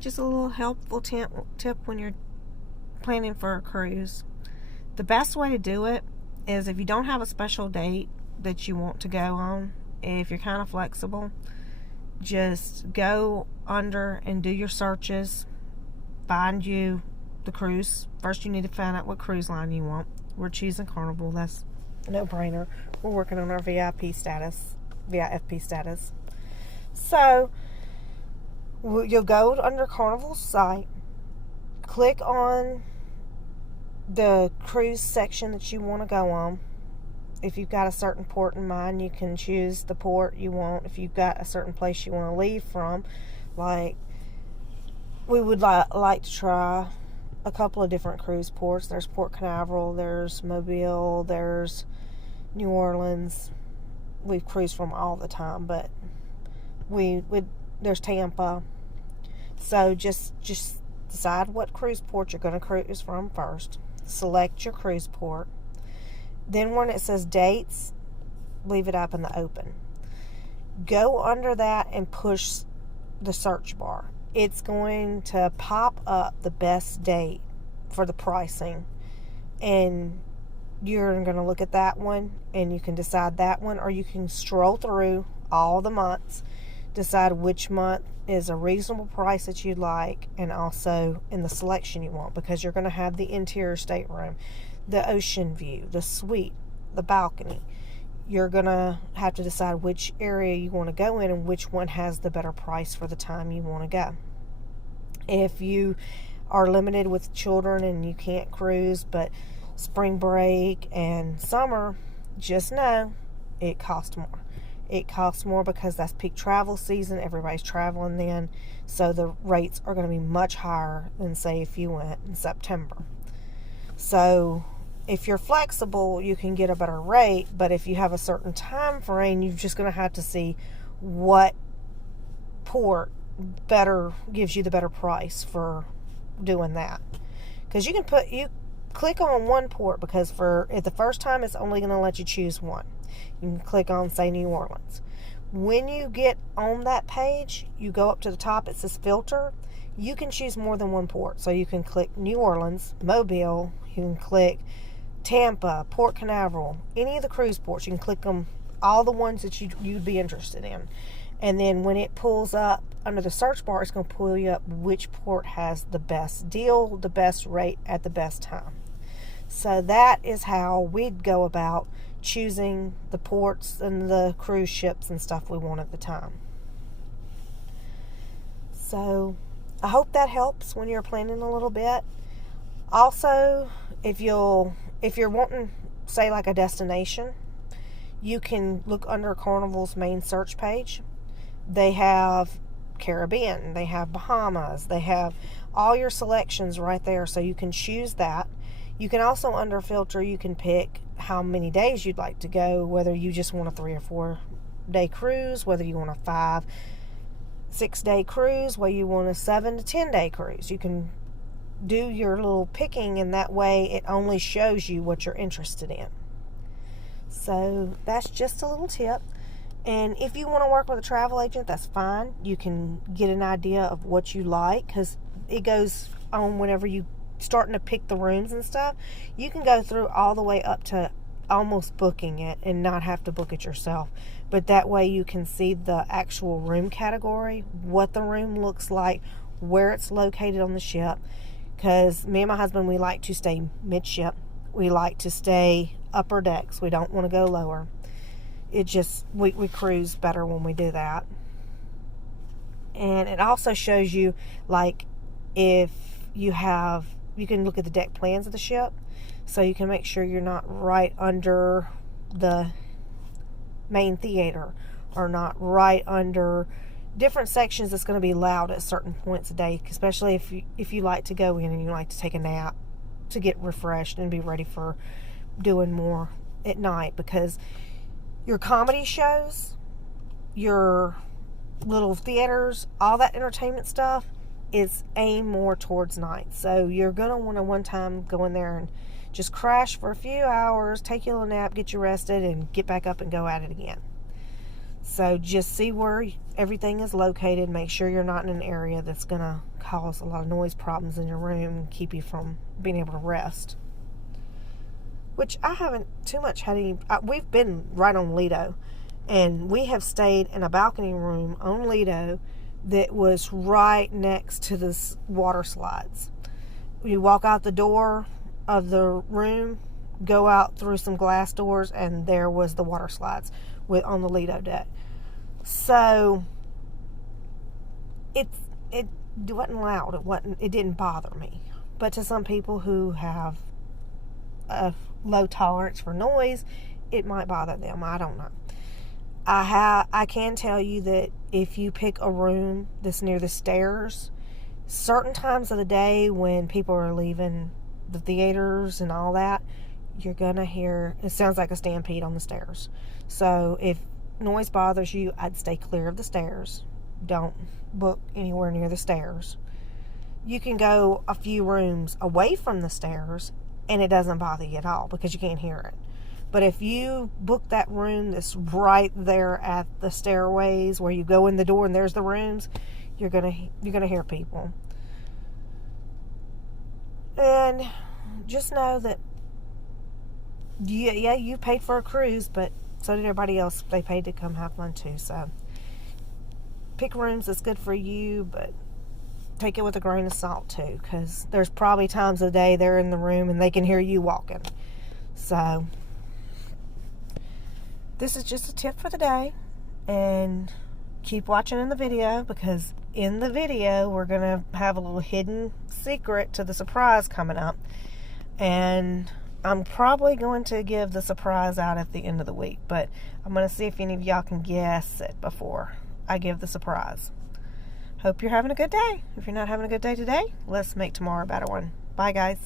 just a little helpful tip when you're planning for a cruise. The best way to do it is if you don't have a special date that you want to go on, if you're kind of flexible, just go under and do your searches. Find you the cruise. First you need to find out what cruise line you want. We're choosing Carnival. That's a no-brainer. We're working on our VIFP status. So you'll go under Carnival's site, click on the cruise section that you want to go on. If you've got a certain port in mind, you can choose the port you want. If you've got a certain place you want to leave from, like we would like to try a couple of different cruise ports. There's Port Canaveral, there's Mobile, there's New Orleans. We've cruised from all the time, but there's Tampa. So just decide what cruise port you're going to cruise from first. Select your cruise port. Then when it says dates, leave it up in the open. Go under that and push the search bar. It's going to pop up the best date for the pricing, and you're going to look at that one and you can decide that one, or you can stroll through all the months, decide which month is a reasonable price that you'd like, and also in the selection you want, because you're going to have the interior stateroom, the ocean view, the suite, the balcony. You're going to have to decide which area you want to go in and which one has the better price for the time you want to go. If you are limited with children and you can't cruise, but spring break and summer, just know it costs more. It costs more because that's peak travel season. Everybody's traveling then, so the rates are going to be much higher than, say, if you went in September. So if you're flexible, you can get a better rate, but if you have a certain time frame, you're just going to have to see what port better gives you the better price for doing that. Because you click on one port, because at the first time it's only going to let you choose one. You can click on, say, New Orleans. When you get on that page, you go up to the top, it says filter. You can choose more than one port. So you can click New Orleans, Mobile, you can click Tampa, Port Canaveral, any of the cruise ports. You can click them, all the ones that you'd be interested in. And then when it pulls up under the search bar, it's going to pull you up which port has the best deal, the best rate at the best time. So that is how we'd go about choosing the ports and the cruise ships and stuff we want at the time. So I hope that helps when you're planning a little bit. Also, if you're wanting, say, like a destination, you can look under Carnival's main search page. They have Caribbean, they have Bahamas, they have all your selections right there, so you can choose that. You can also, under filter, you can pick how many days you'd like to go, whether you just want a 3 or 4 day cruise, whether you want a 5-6 day cruise, whether you want a 7 to 10 day cruise. You can do your little picking, and that way it only shows you what you're interested in. So that's just a little tip. And if you want to work with a travel agent, that's fine. You can get an idea of what you like, because it goes on whenever you starting to pick the rooms and stuff. You can go through all the way up to almost booking it and not have to book it yourself. But that way you can see the actual room category, what the room looks like, where it's located on the ship. Because me and my husband, we like to stay midship. We like to stay upper decks. We don't want to go lower. It just, we cruise better when we do that. And it also shows you, like, if you can look at the deck plans of the ship, so you can make sure you're not right under the main theater, or not right under different sections that's going to be loud at certain points a day, especially if you like to go in and you like to take a nap to get refreshed and be ready for doing more at night. Because your comedy shows, your little theaters, all that entertainment stuff is aimed more towards night. So you're going to want to one time go in there and just crash for a few hours, take your little nap, get you rested, and get back up and go at it again. So just see where everything is located. Make sure you're not in an area that's going to cause a lot of noise problems in your room and keep you from being able to rest. Which I haven't too much had any. We've been right on Lido, and we have stayed in a balcony room on Lido that was right next to this water slides. You walk out the door of the room, go out through some glass doors, and there was the water slides on the Lido deck. So it wasn't loud. It didn't bother me. But to some people who have a low tolerance for noise, it might bother them. I don't know. I can tell you that if you pick a room that's near the stairs, certain times of the day when people are leaving the theaters and all that, you're gonna hear, it sounds like a stampede on the stairs. So if noise bothers you, I'd stay clear of the stairs. Don't book anywhere near the stairs. You can go a few rooms away from the stairs and it doesn't bother you at all because you can't hear it. But if you book that room that's right there at the stairways where you go in the door and there's the rooms, you're gonna hear people. And just know that you paid for a cruise, but so did everybody else. They paid to come have fun too. So pick rooms that's good for you, but take it with a grain of salt too, because there's probably times of the day they're in the room and they can hear you walking. So this is just a tip for the day, and keep watching in the video, because in the video we're going to have a little hidden secret to the surprise coming up, and I'm probably going to give the surprise out at the end of the week, but I'm going to see if any of y'all can guess it before I give the surprise. Hope you're having a good day. If you're not having a good day today, let's make tomorrow a better one. Bye, guys.